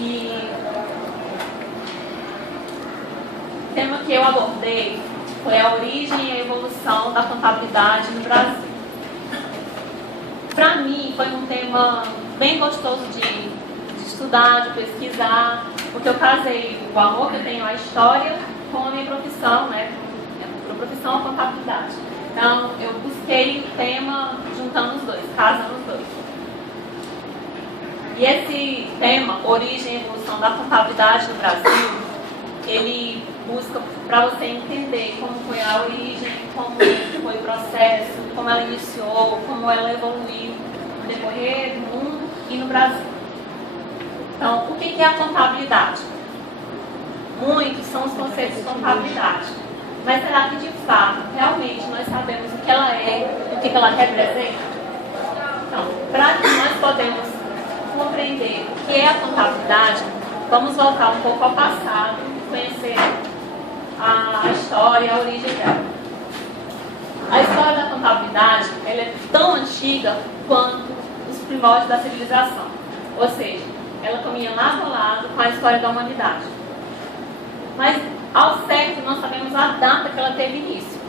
E o tema que eu abordei foi a origem e a evolução da contabilidade no Brasil. Para mim, foi um tema bem gostoso de estudar, de pesquisar, porque eu casei o amor que eu tenho à história com a minha profissão, né? A profissão é a contabilidade. Então, eu busquei o tema juntando os dois, casando os dois. E esse tema, origem e evolução da contabilidade no Brasil, ele busca para você entender como foi a origem, como foi o processo, como ela iniciou, como ela evoluiu no decorrer do mundo e no Brasil. Então, o que é a contabilidade? Muitos são os conceitos de contabilidade. Mas será que de fato, realmente, nós sabemos o que ela é, o que ela representa? Então, para que nós podemos compreender o que é a contabilidade, vamos voltar um pouco ao passado, conhecer a história, a origem dela. A história da contabilidade ela é tão antiga quanto os primórdios da civilização. Ou seja, ela caminha lado a lado com a história da humanidade. Mas, ao certo, não sabemos a data que ela teve início,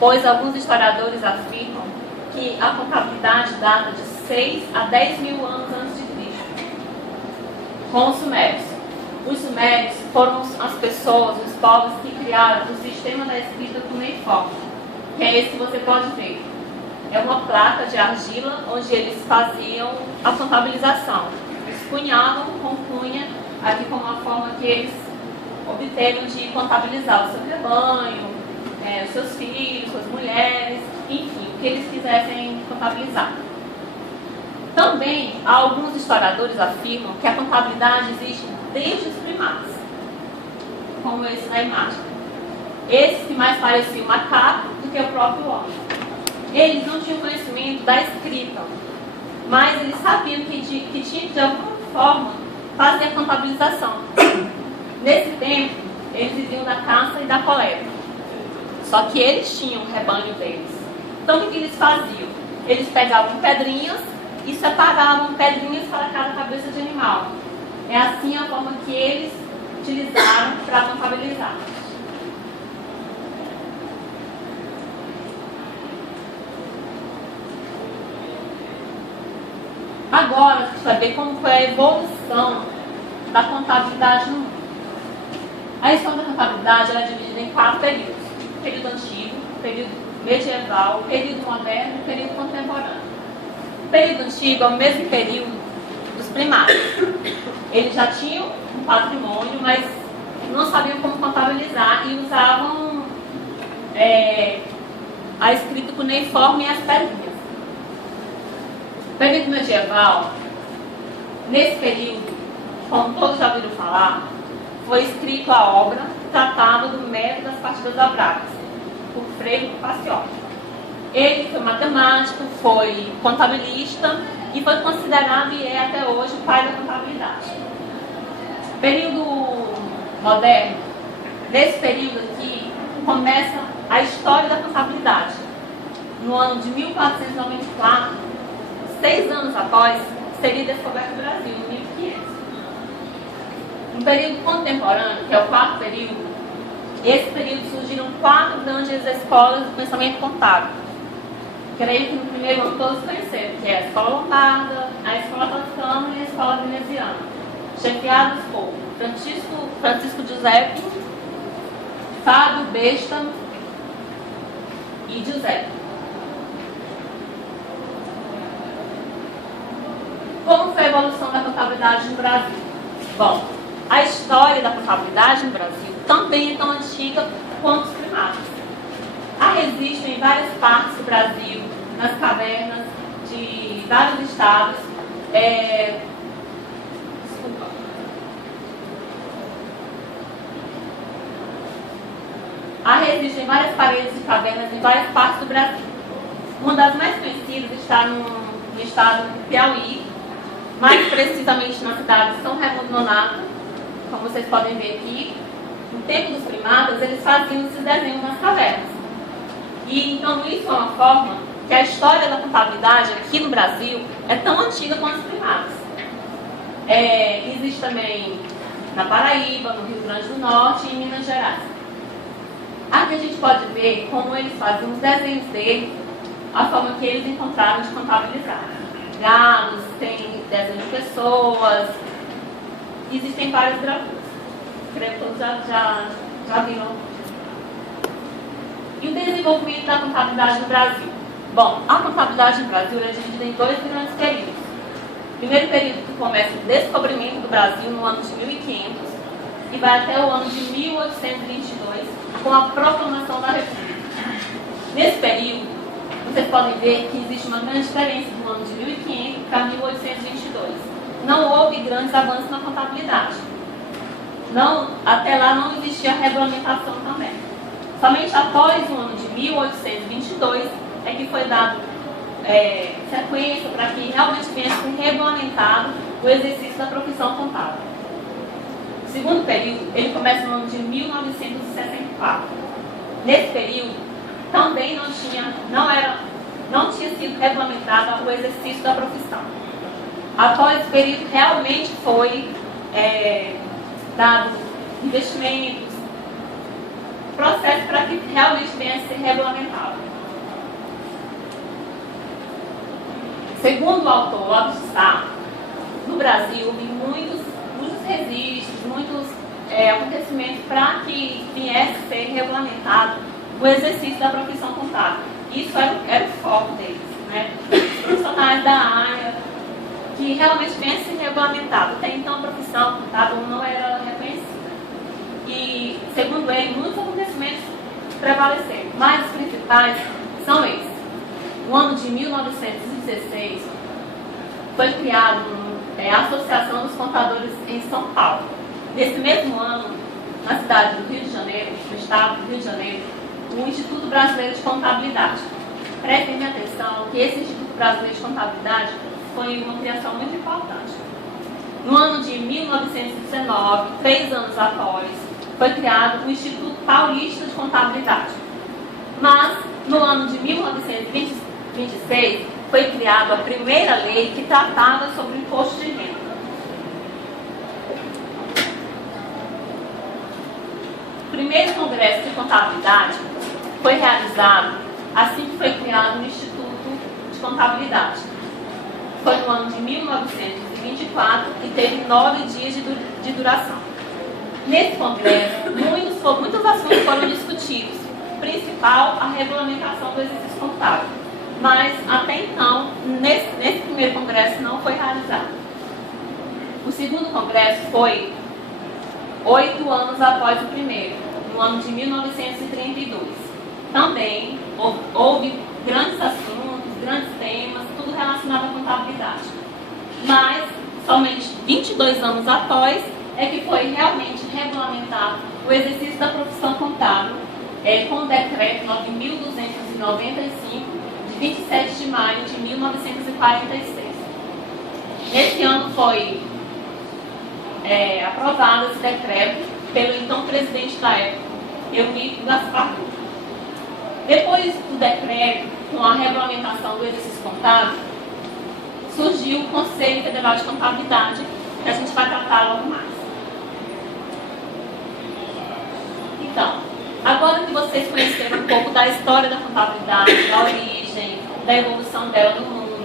pois alguns historiadores afirmam que a contabilidade data de 6 a 10 mil anos antes de Cristo, com os sumérios. Os sumérios foram as pessoas, os povos que criaram o sistema da escrita cuneiforme, que é esse que você pode ver. É uma placa de argila onde eles faziam a contabilização. Eles cunhavam com cunha, aqui como uma forma que eles obteram de contabilizar o seu rebanho, os seus filhos, suas mulheres, enfim, o que eles quisessem contabilizar. Também, alguns historiadores afirmam que a contabilidade existe desde os primatas, como esse na imagem. Esse que mais parecia um macaco do que o próprio homem. Eles não tinham conhecimento da escrita, mas eles sabiam que tinha de alguma forma fazer a contabilização. Nesse tempo, eles viviam da caça e da coleta. Só que eles tinham um rebanho deles. Então, o que eles faziam? Eles pegavam pedrinhas e separavam pedrinhas para cada cabeça de animal. É assim a forma que eles utilizaram para contabilizar. Agora, a gente vai ver como foi a evolução da contabilidade no mundo. A história da contabilidade ela é dividida em 4 períodos. Período antigo, período medieval, período moderno e período contemporâneo. O período antigo é o mesmo período dos primatas. Eles já tinham um patrimônio, mas não sabiam como contabilizar e usavam a escrita cuneiforme e as pedrinhas. O período medieval, nesse período, como todos já ouviram falar, foi escrito a obra que tratava do método das partidas abrábias, por Frei Pacioli. Ele foi matemático, foi contabilista e foi considerado e é até hoje o pai da contabilidade. Período moderno, nesse período aqui, começa a história da contabilidade. No ano de 1494, 6 anos após, seria descoberto o Brasil, em 1500. No período contemporâneo, que é o 4º período, esse período surgiram 4 grandes escolas do pensamento contábil. Creio que no primeiro ano todos conheceram, que é a Escola Lombarda, a Escola Toscana e a Escola Veneziana, chefiados por Francisco Giuseppe, Fábio Besta e Giuseppe. Como foi a evolução da contabilidade no Brasil? Bom, a história da contabilidade no Brasil também é tão antiga quanto os primatas. Há registro em várias partes do Brasil, nas cavernas de vários estados. Há registro em várias paredes de cavernas em várias partes do Brasil. Uma das mais conhecidas está no estado do Piauí, mais precisamente na cidade de São Raimundo Nonato, como vocês podem ver aqui. No tempo dos primatas, eles faziam esses desenhos nas cavernas. E então isso é uma forma que a história da contabilidade aqui no Brasil é tão antiga quanto os primatas. existe também na Paraíba, no Rio Grande do Norte e em Minas Gerais. Aqui a gente pode ver como eles fazem os desenhos deles, a forma que eles encontraram de contabilizar. Gados, tem desenho de pessoas, existem várias gravuras. Creio que todos já viram. E o desenvolvimento da contabilidade no Brasil? Bom, a contabilidade no Brasil é dividida em dois grandes períodos. O primeiro período que começa o descobrimento do Brasil no ano de 1500 e vai até o ano de 1822, com a proclamação da República. Nesse período, vocês podem ver que existe uma grande diferença do ano de 1500 para 1822. Não houve grandes avanços na contabilidade. Até lá não existia regulamentação também. Somente após o ano de 1822 é que foi dado sequência para que realmente viesse regulamentado o exercício da profissão contábil. O segundo período, ele começa no ano de 1964. Nesse período, também não tinha sido regulamentado o exercício da profissão. Após esse período, realmente foi dado investimentos, processo para que realmente venha a ser regulamentado. Segundo o autor Lopes de Sá, no Brasil houve muitos registros, muitos acontecimentos para que viesse a ser regulamentado o exercício da profissão contábil. Isso era o foco deles, né? Os profissionais da área que realmente venha a ser regulamentado. Até então a profissão contábil não era reconhecida. E, segundo ele, muitos acontecimentos prevaleceram, mas os principais são esses. No ano de 1916, foi criada a Associação dos Contadores em São Paulo. Nesse mesmo ano, na cidade do Rio de Janeiro, no estado do Rio de Janeiro, o Instituto Brasileiro de Contabilidade. Prestem atenção que esse Instituto Brasileiro de Contabilidade foi uma criação muito importante. No ano de 1919, 3 anos após, foi criado o Instituto Paulista de Contabilidade. Mas, no ano de 1926, foi criada a primeira lei que tratava sobre o imposto de renda. O primeiro congresso de contabilidade foi realizado assim que foi criado o Instituto de Contabilidade. Foi no ano de 1924 e teve 9 dias de duração. Nesse congresso, muitos assuntos foram discutidos. O principal, a regulamentação do exercício contábil. Mas, até então, nesse primeiro congresso não foi realizado. O segundo congresso foi 8 anos após o primeiro, no ano de 1932. Também houve grandes assuntos, grandes temas, tudo relacionado à contabilidade. Mas, somente 22 anos após, é que foi realmente regulamentado o exercício da profissão contábil com o decreto 9.295, de 27 de maio de 1946. Nesse ano foi aprovado esse decreto pelo então presidente da época, Eurico Gaspar Dutra. Depois do decreto, com a regulamentação do exercício contábil, surgiu o Conselho Federal de Contabilidade, que a gente vai tratar logo mais. Então, agora que vocês conheceram um pouco da história da contabilidade, da origem, da evolução dela no mundo,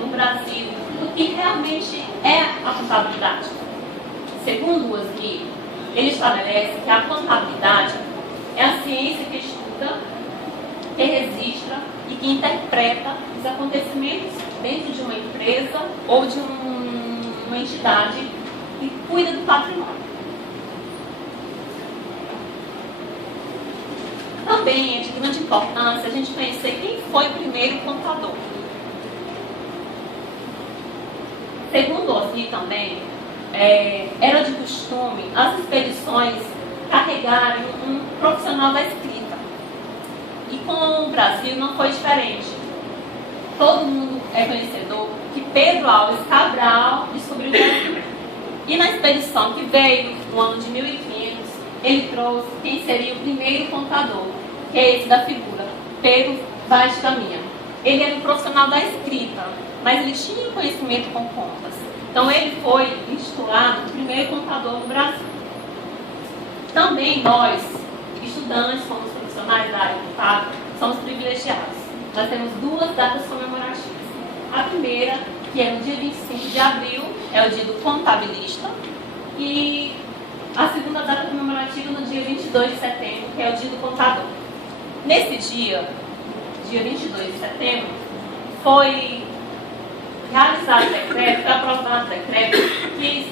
no Brasil, do que realmente é a contabilidade. Segundo o Osni, ele estabelece que a contabilidade é a ciência que estuda, que registra e que interpreta os acontecimentos dentro de uma empresa ou de uma entidade que cuida do patrimônio. Também é de grande importância a gente conhecer quem foi o primeiro contador. Segundo Osni também, era de costume as expedições carregarem um profissional da escrita. E com o Brasil não foi diferente. Todo mundo é conhecedor que Pedro Álvares Cabral descobriu o Brasil. E na expedição que veio no ano de 1500, ele trouxe quem seria o primeiro contador, que é esse da figura, Pedro Vaz de Caminha. Ele era um profissional da escrita, mas ele tinha conhecimento com contas. Então, ele foi intitulado o primeiro contador do Brasil. Também nós, estudantes, como os profissionais da área contábil, somos privilegiados. Nós temos duas datas comemorativas. A primeira, que é no dia 25 de abril, é o dia do contabilista, e a segunda data comemorativa no dia 22 de setembro, que é o dia do contador. Nesse dia 22 de setembro, foi realizado o decreto, foi aprovado o decreto que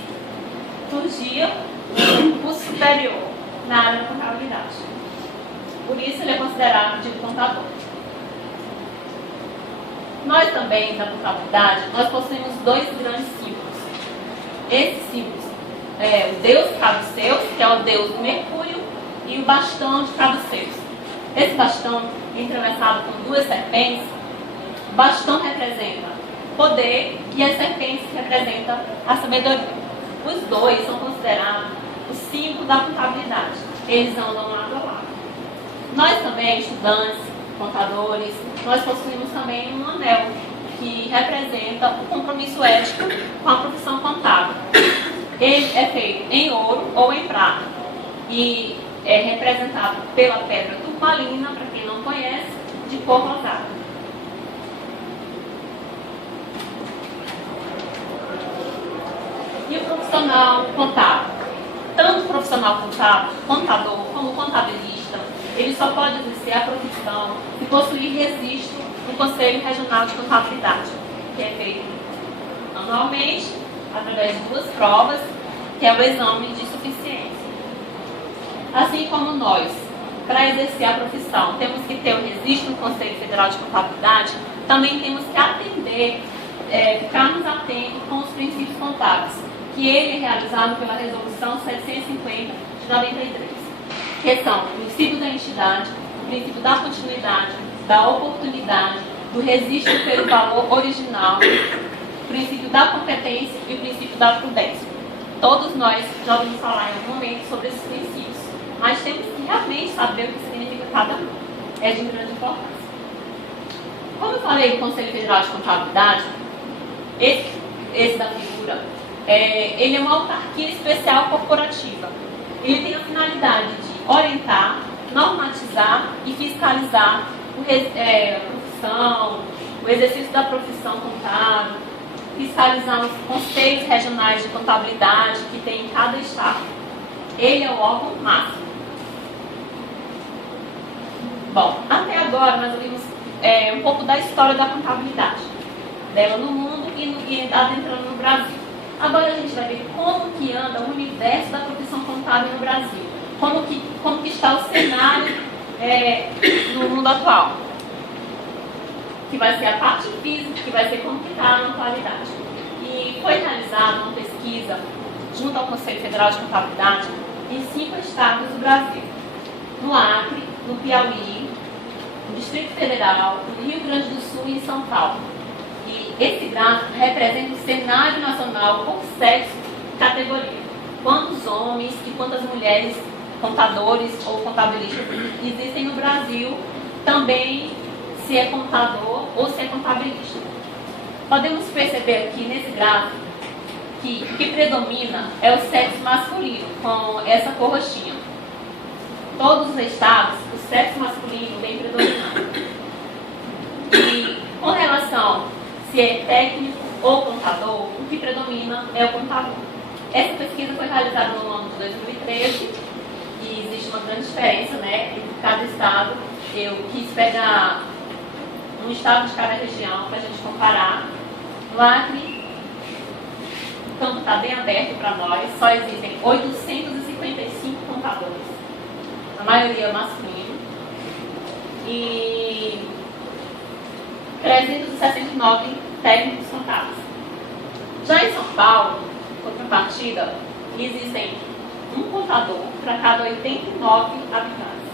surgia um curso superior na área da contabilidade. Por isso ele é considerado o dia do contador. Nós também, na contabilidade, nós possuímos dois grandes símbolos. Esses símbolos é o deus Caduceus, que é o deus do Mercúrio, e o bastão de Caduceus. Esse bastão, entrelaçado com duas serpentes, o bastão representa poder e as serpentes representam a sabedoria. Os dois são considerados o símbolo da contabilidade. Eles andam lado a lado. Nós também, estudantes, contadores, nós possuímos também um anel que representa o compromisso ético com a profissão contábil. Ele é feito em ouro ou em prata e é representado pela pedra turmalina, para quem não conhece, de cor rosada. E o profissional contábil? Tanto o profissional contábil, contador, como o contabilista, ele só pode exercer a profissão se possuir registro no Conselho Regional de Contabilidade, que é feito anualmente, através de duas provas, que é o exame de suficiência. Assim como nós, para exercer a profissão, temos que ter o registro no Conselho Federal de Contabilidade, também temos que atender, ficarmos atentos com os princípios contábeis, que ele é realizado pela Resolução 750 de 93, que são o princípio da entidade, o princípio da continuidade, da oportunidade, do registro pelo valor original, o princípio da competência e o princípio da prudência. Todos nós já ouvimos falar em algum momento sobre esses princípios, mas temos que realmente saber o que significa cada um. É de grande importância. Como eu falei do Conselho Federal de Contabilidade, esse da figura, ele é uma autarquia especial corporativa. Ele tem a finalidade de orientar, normatizar e fiscalizar a profissão, o exercício da profissão contábil, fiscalizar os conselhos regionais de contabilidade que tem em cada estado. Ele é o órgão máximo. Bom, até agora nós ouvimos um pouco da história da contabilidade, dela no mundo e adentrando no Brasil. Agora a gente vai ver como que anda o universo da profissão contábil no Brasil, como que está o cenário no mundo atual, que vai ser a parte física, que vai ser como que está na atualidade. E foi realizada uma pesquisa junto ao Conselho Federal de Contabilidade em 5 estados do Brasil: no Acre, no Piauí, no Distrito Federal, no Rio Grande do Sul e em São Paulo. E esse gráfico representa o cenário nacional por sexo e categoria. Quantos homens e quantas mulheres contadores ou contabilistas existem no Brasil, também se é contador ou se é contabilista. Podemos perceber aqui nesse gráfico que o que predomina é o sexo masculino, com essa cor roxinha. Todos os estados, o sexo masculino vem predominando. E com relação se é técnico ou contador, o que predomina é o contador. Essa pesquisa foi realizada no ano de 2013 e existe uma grande diferença, né, entre cada estado. Eu quis pegar um estado de cada região para a gente comparar. No Acre, o campo está bem aberto para nós, só existem 855 contadores, a maioria masculino, e 369 técnicos contábeis. Já em São Paulo, contrapartida, existem um contador para cada 89 habitantes.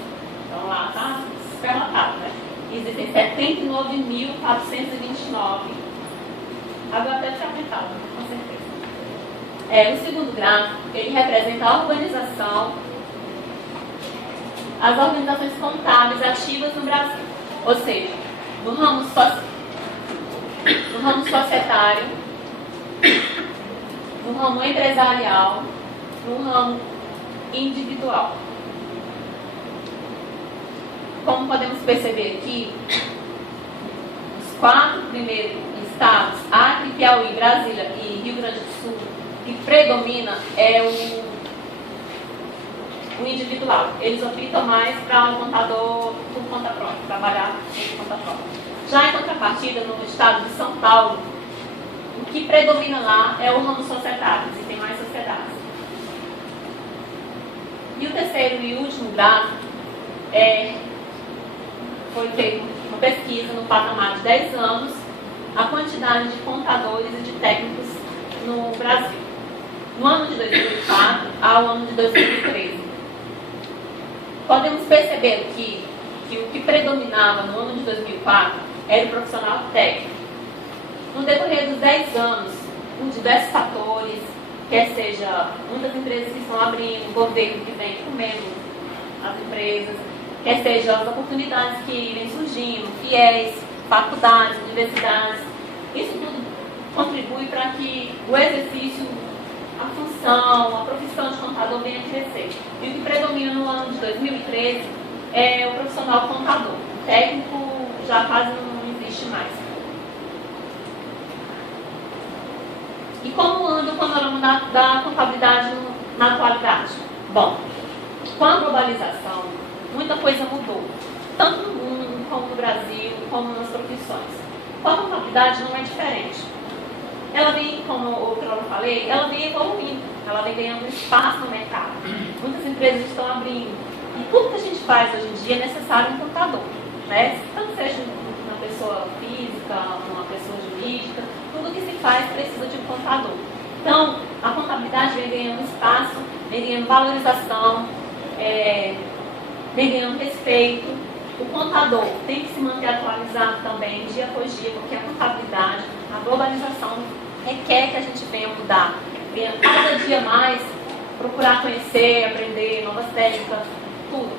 Então lá está superlatado, né? Existem 79.429. Agora até tinha aumentado, com certeza. O segundo gráfico, ele representa a organização, as organizações contábeis ativas no Brasil. Ou seja, no ramo societário, no ramo empresarial, no ramo individual. Como podemos perceber aqui, os 4 primeiros estados, Acre, Piauí, Brasília e Rio Grande do Sul, o que predomina é o individual. Eles optam mais para um contador por conta própria, trabalhar por conta própria. Já em contrapartida, no estado de São Paulo, o que predomina lá é o ramo societário, existem mais sociedades. E o terceiro e último gráfico foi feita uma pesquisa no patamar de 10 anos, a quantidade de contadores e de técnicos no Brasil. No ano de 2004 ao ano de 2013. Podemos perceber que o que predominava no ano de 2004 era o profissional técnico. No decorrer dos 10 anos, por diversos fatores, quer seja muitas empresas que estão abrindo, o governo que vem comendo as empresas, quer seja as oportunidades que vêm surgindo, fiéis, faculdades, universidades, isso tudo contribui para que o exercício, a função, a profissão de contador venha a crescer. E o que predomina no ano de 2013 é o profissional contador. O técnico já quase não existe mais. E como anda o panorama da contabilidade na atualidade? Bom, com a globalização, muita coisa mudou, tanto no mundo, como no Brasil, como nas profissões. Com a contabilidade não é diferente. Ela vem, como eu falei, ela vem evoluindo, ela vem ganhando espaço no mercado. Muitas empresas estão abrindo. E tudo que a gente faz hoje em dia é necessário um contador, né? Tanto seja uma pessoa física, uma pessoa jurídica, tudo que se faz precisa de um contador. Então, a contabilidade vem ganhando espaço, vem ganhando valorização, vem ganhando respeito. O contador tem que se manter atualizado também, dia após dia, porque a contabilidade, a globalização requer que a gente venha mudar, venha cada dia mais procurar conhecer, aprender novas técnicas, tudo.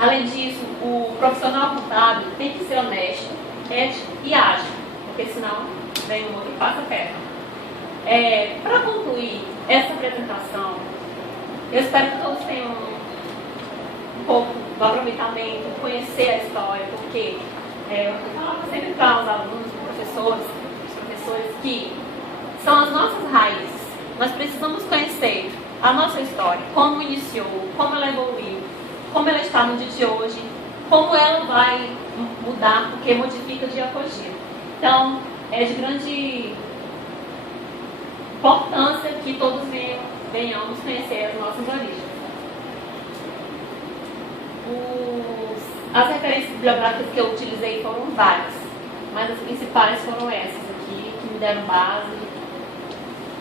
Além disso, o profissional contábil tem que ser honesto, ético e ágil, porque senão vem um outro e passa a perna. Para concluir essa apresentação, eu espero que todos tenham um pouco do aproveitamento, conhecer a história, porque eu falava sempre para os alunos, os professores, que são as nossas raízes. Nós precisamos conhecer a nossa história, como iniciou, como ela evoluiu, como ela está no dia de hoje, como ela vai mudar, porque modifica dia após dia. Então, é de grande importância que todos venhamos conhecer as nossas origens. As referências bibliográficas que eu utilizei foram várias, mas as principais foram essas aqui, que me deram base,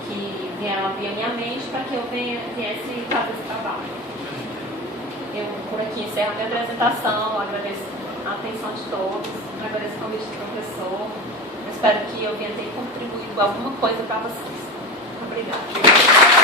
que vieram abrir a minha mente para que eu viesse fazer esse trabalho. Eu, por aqui, encerro a minha apresentação, agradeço a atenção de todos, agradeço o convite do professor, eu espero que eu venha ter contribuído alguma coisa para vocês. Obrigada.